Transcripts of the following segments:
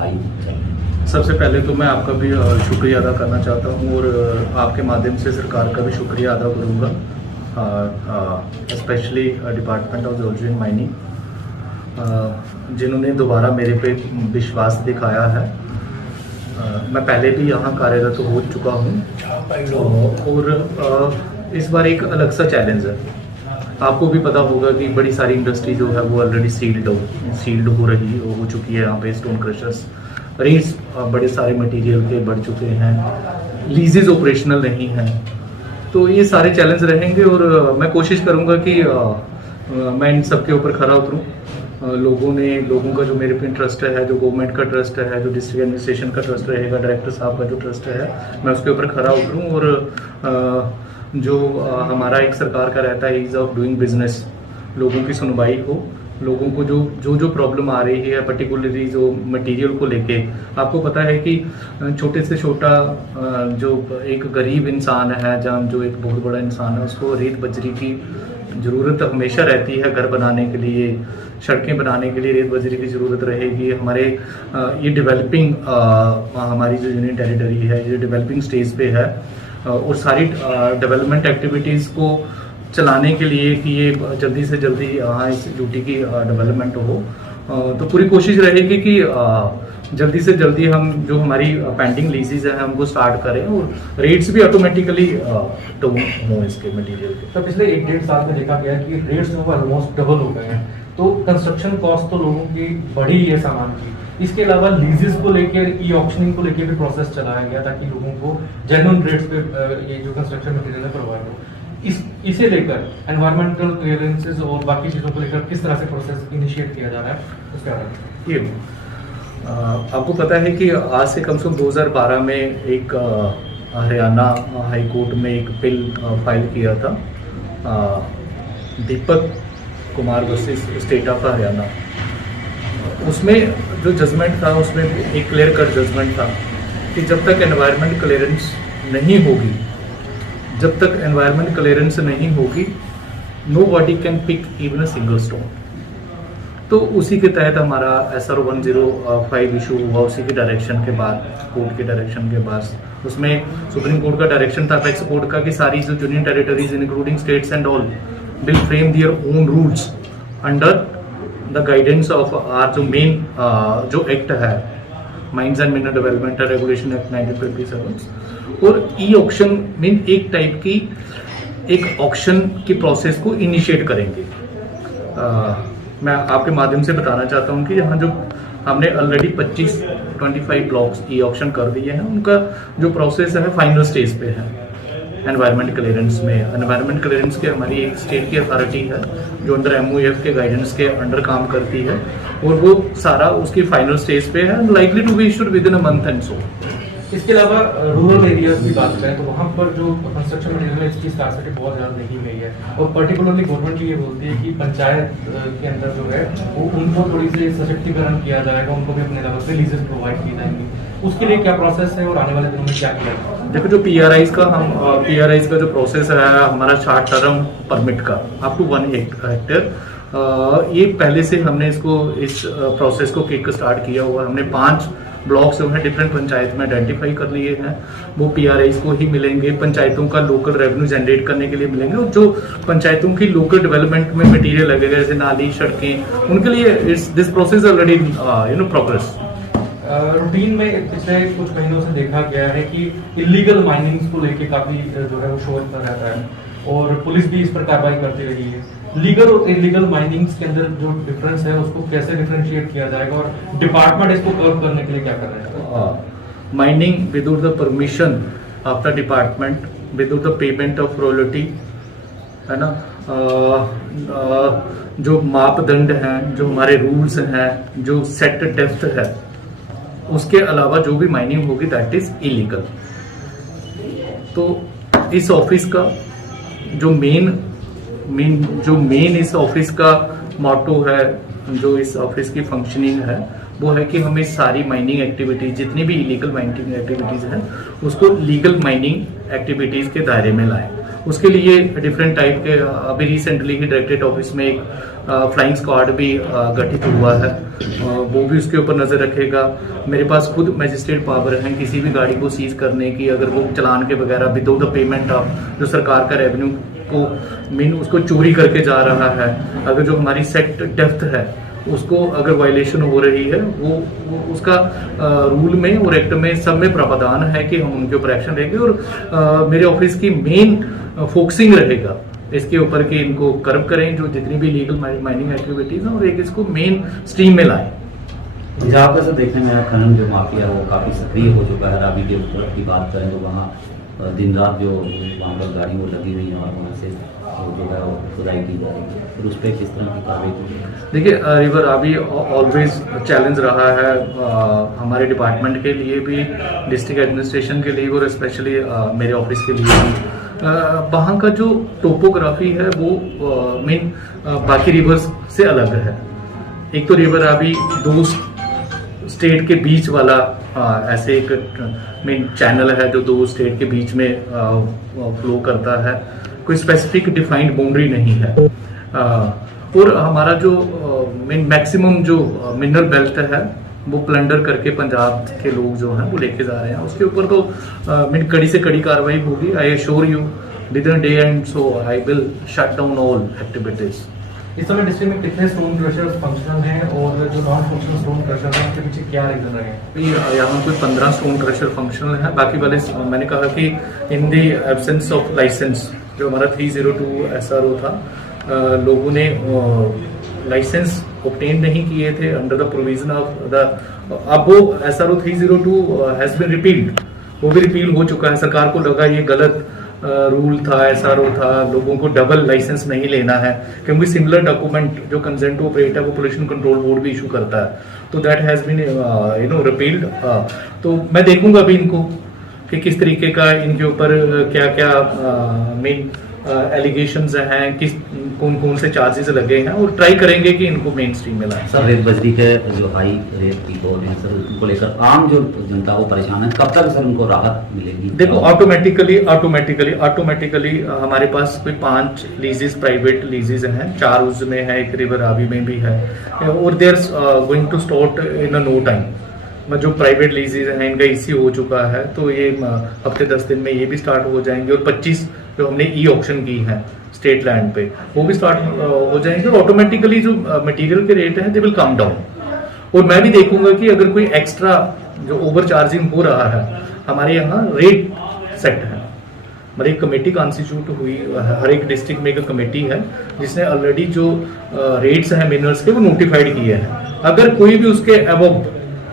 चाहिए। सबसे पहले तो मैं आपका भी शुक्रिया अदा करना चाहता हूँ और आपके माध्यम से सरकार का भी शुक्रिया अदा करूँगा, specially department of geology and mining, जिन्होंने दोबारा मेरे पे विश्वास दिखाया है। मैं पहले भी यहाँ कार्यरत हो चुका हूँ और इस बार एक अलग सा चैलेंज है। आपको भी पता होगा कि बड़ी सारी इंडस्ट्री जो है वो ऑलरेडी सील्ड हो चुकी है। यहाँ पे स्टोन क्रशर्स रेट्स बड़े सारे मटेरियल के बढ़ चुके हैं, लीजेज ऑपरेशनल नहीं हैं, तो ये सारे चैलेंज रहेंगे और मैं कोशिश करूँगा कि मैं इन सब के ऊपर खरा उतरूँ। लोगों का जो मेरे पे ट्रस्ट है, जो गवर्नमेंट का ट्रस्ट है, जो डिस्ट्रिक्ट एडमिनिस्ट्रेशन का ट्रस्ट रहेगा, डायरेक्टर साहब का जो ट्रस्ट है, मैं उसके ऊपर खरा उतरूँ और जो हमारा एक सरकार का रहता है ईज ऑफ डूइंग बिजनेस, लोगों की सुनवाई हो, लोगों को जो प्रॉब्लम आ रही है पर्टिकुलरली जो मटेरियल को लेके। आपको पता है कि छोटे से छोटा जो एक गरीब इंसान है, जहाँ जो एक बहुत बड़ा इंसान है, उसको रेत बजरी की ज़रूरत हमेशा रहती है। घर बनाने के लिए, सड़कें बनाने के लिए रेत बजरी की ज़रूरत रहेगी। हमारे ये डेवलपिंग हमारी जो यूनियन टेरिटरी है ये डेवलपिंग स्टेज पे है और सारी डेवलपमेंट एक्टिविटीज़ को चलाने के लिए कि ये जल्दी से जल्दी यहाँ इस ड्यूटी की डेवलपमेंट हो, तो पूरी कोशिश रहेगी कि जल्दी से जल्दी हम जो हमारी पेंडिंग लीजेज है हमको स्टार्ट करें और रेट्स भी ऑटोमेटिकली डाउन हो इसके मटेरियल के। तो पिछले 1-1.5 साल में देखा गया कि रेट्स जो ऑलमोस्ट डबल हो गए हैं, तो कंस्ट्रक्शन कॉस्ट तो लोगों की बढ़ी है सामान की। इसके अलावा लीजेस को लेकर ई ऑक्शनिंग को लेकर भी प्रोसेस चलाया गया ताकि लोगों को जेन्युइन रेट्स पे ये जो कंस्ट्रक्शन मटेरियल है प्रोवाइड हो। इसे लेकर एनवायरमेंटल क्लियरेंसेस और बाकी चीज़ों को लेकर किस तरह से प्रोसेस इनिशिएट किया जा रहा है उसके बारे में? ये आपको पता है कि आज से कम से कम 2012 में एक हरियाणा हाई कोर्ट में एक बिल फाइल किया था, Deepak Kumar versus state of Haryana. उसमें जो जजमेंट था उसमें एक क्लियर कट जजमेंट था कि जब तक एनवायरमेंट क्लियरेंस नहीं होगी nobody can pick even a single stone. तो उसी के तहत हमारा SR 105 इशू हुआ। उसी के डायरेक्शन के बाद, कोर्ट के डायरेक्शन के बाद, उसमें सुप्रीम कोर्ट का डायरेक्शन था अपेक्स कोर्ट का कि सारी जो union territories including states and all will frame their own rules under the guidance of our जो मेन जो एक्ट है, mines and mineral development regulation act 1957। और ई ऑक्शन मीन एक टाइप की एक ऑक्शन की प्रोसेस को इनिशिएट करेंगे। मैं आपके माध्यम से बताना चाहता हूं कि यहाँ जो हमने ऑलरेडी 25 ब्लॉक्स ई ऑक्शन कर दिए हैं, उनका जो प्रोसेस है फाइनल स्टेज पे है। एनवायरमेंट क्लियरेंस में, एनवायरमेंट क्लियरेंस के हमारी एक स्टेट की अथॉरिटी है जो अंडर MOF के गाइडेंस के अंडर काम करती है और वो सारा उसकी फाइनल स्टेज पे है, likely to be issued within a month and so. इसके अलावा रूरल एरियाज की बात करें तो वहाँ पर जो कंस्ट्रक्शन मटेरियल इसकी स्कार्सिटी बहुत ज़्यादा नहीं गई है और पर्टिकुलरली गवर्नमेंट ये बोलती है कि पंचायत के अंदर जो है वो उनको थोड़ी सी सशक्तिकरण किया जाएगा, उनको भी अपने लेवल पे लीजेस प्रोवाइड की जाएंगी। उसके लिए क्या प्रोसेस है और आने वाले दिनों में क्या किया जाएगा? देखो, जो PRIs का जो प्रोसेस है हमारा शॉर्ट टर्म परमिट का अप टू 1 हेक्टेयर, ये पहले से हमने इस प्रोसेस को किक स्टार्ट किया हुआ। हमने 5 ब्लॉक्स जो है डिफरेंट पंचायत में आइडेंटिफाई कर लिए हैं। वो PRIs को ही मिलेंगे, पंचायतों का लोकल रेवेन्यू जनरेट करने के लिए मिलेंगे और जो पंचायतों की लोकल डेवलपमेंट में मटेरियल लगेगा जैसे नाली, सड़कें, उनके लिए this process already progress. Routine में पिछले कुछ महीनों से देखा गया है कि इलीगल माइनिंग्स को लेके काफी जो है वो शोर पर रहता है और पुलिस भी इस पर कार्रवाई करती रही है। लीगल और इलीगल माइनिंग्स के अंदर जो डिफरेंस है उसको कैसे डिफरेंशिएट किया जाएगा और डिपार्टमेंट इसको कर्व करने के लिए क्या कर रहा है? Mining without the permission of the department, without the payment of royalty, है ना, जो मापदंड हैं, जो हमारे रूल्स हैं, जो सेट डेप्थ है, उसके अलावा जो भी माइनिंग होगी दैट इज इलीगल। तो इस ऑफिस का जो मेन इस ऑफिस का मोटो है, जो इस ऑफिस की फंक्शनिंग है, वो है कि हमें सारी माइनिंग एक्टिविटीज, जितनी भी इलीगल माइनिंग एक्टिविटीज हैं, उसको लीगल माइनिंग एक्टिविटीज के दायरे में लाएं। उसके लिए डिफरेंट टाइप के अभी रिसेंटली ही डायरेक्टरेट ऑफिस में एक फ्लाइंग स्क्वाड भी गठित हुआ है, वो भी उसके ऊपर नज़र रखेगा। मेरे पास खुद मैजिस्ट्रेट पावर है किसी भी गाड़ी को सीज करने की, अगर वो चलान के वगैरह विदाउट द पेमेंट ऑफ जो सरकार का रेवेन्यू को मीन उसको चोरी करके जा रहा है, अगर जो हमारी सेट डेप्थ है उसको अगर वायलेशन हो रही है, वो उसका रूल में और एक्ट में सब में प्रावधान है कि हम उनके ऊपर एक्शन लेंगे। और मेरे ऑफिस की मेन फोकसिंग रहेगा इसके ऊपर कि इनको कर्व करें जो जितनी भी लीगल माइनिंग एक्टिविटीज हैं और एक इसको मेन स्ट्रीम में लाएं। जहाँ पर से देखने में आया खनन जो माफिया है वो काफ़ी सक्रिय हो चुका है। रावी के ऊपर की बात करें तो वहाँ दिन रात जो वहाँ पर गाड़ी वो लगी हुई है और वहाँ से जो है वो खुदाई की जा रही है, फिर उस पर किस तरह की कार्रवाई की जाएगी? देखिए रिवर रावी ऑलवेज चैलेंज रहा है हमारे डिपार्टमेंट के लिए भी, डिस्ट्रिक्ट एडमिनिस्ट्रेशन के लिए और स्पेशली मेरे ऑफिस के लिए भी। वहाँ का जो टोपोग्राफी है वो मीन बाकी रिवर्स से अलग है। एक तो रिवर रावी दो स्टेट के बीच वाला ऐसे एक मेन चैनल है जो दो स्टेट के बीच में फ्लो करता है, कोई स्पेसिफिक डिफाइंड बाउंड्री नहीं है। और हमारा जो मेन मैक्सिमम जो मिनरल बेल्ट है वो प्लंडर करके पंजाब के लोग जो हैं वो लेके जा रहे हैं, उसके ऊपर तो मेन कड़ी से कड़ी कार्रवाई होगी। I assure you with in day and so I will shut down all activities. इस समय डिस्ट्रिक्ट में कितने स्टोन क्रशर्स फंक्शनल हैं और जो नॉन फंक्शनल स्टोन क्रशर हैं उसके पीछे क्या रीजन रहे हैं? यहाँ कोई 15 स्टोन क्रशर फंक्शनल है, बाकी वाले मैंने कहा कि इन दी एब्सेंस ऑफ लाइसेंस जो हमारा 302 SRO था, लोगों ने लाइसेंस ऑब्टेन नहीं किए थे under the provision of the, अब वो SRO 302 हैज बीन रिपील्ड, वो भी रिपील हो चुका है। सरकार को लगा ये गलत रूल था, SRO था, लोगों को डबल लाइसेंस नहीं लेना है, क्योंकि सिमिलर डॉक्यूमेंट जो कंसेंट टू ऑपरेट है वो पोल्यूशन कंट्रोल बोर्ड भी इशू करता है, तो दैट हैज बीन रिपील्ड। तो मैं देखूंगा अभी इनको कि किस तरीके का इनके ऊपर क्या क्या मेन एलिगेशंस हैं, किस कौन कौन से चार्जेस लगे हैं, और ट्राई करेंगे कि इनको मेन स्ट्रीम में लाएं। सर रेत बजरी के जो हाई रेट की बोल रहे हैं सर, उनको लेकर आम जो जनता वो परेशान है, कब तक सर उनको राहत मिलेगी? देखो ऑटोमेटिकली हमारे पास कोई 5 लीजेस प्राइवेट लीजेस हैं, 4 उसमें है, एक रिवर रावी में भी है, और they are going to start in a no time. जो प्राइवेट लीजेस हैं इनका इसी हो चुका है, तो ये हफ्ते 10 दिन में ये भी स्टार्ट हो जाएंगे, और 25 जो हमने ई ऑक्शन की है स्टेट लैंड पे वो भी स्टार्ट हो जाएंगे, और ऑटोमेटिकली जो मटेरियल के रेट हैं दे विल कम डाउन। और मैं भी देखूंगा कि अगर कोई एक्स्ट्रा जो ओवर चार्जिंग हो रहा है, हमारे यहाँ रेट सेट है, हमारी एक कमेटी कॉन्स्टिट्यूट हुई, हर एक डिस्ट्रिक्ट में एक कमेटी है जिसने ऑलरेडी जो रेट्स हैं मिनरल्स के वो नोटिफाइड किए हैं। अगर कोई भी उसके अबव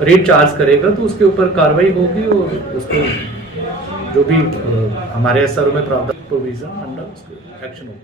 रेट चार्ज करेगा तो उसके ऊपर कार्रवाई होगी, और उसको जो भी हमारे SRO में प्रावधान प्रोविजन अंडर एक्शन होगा।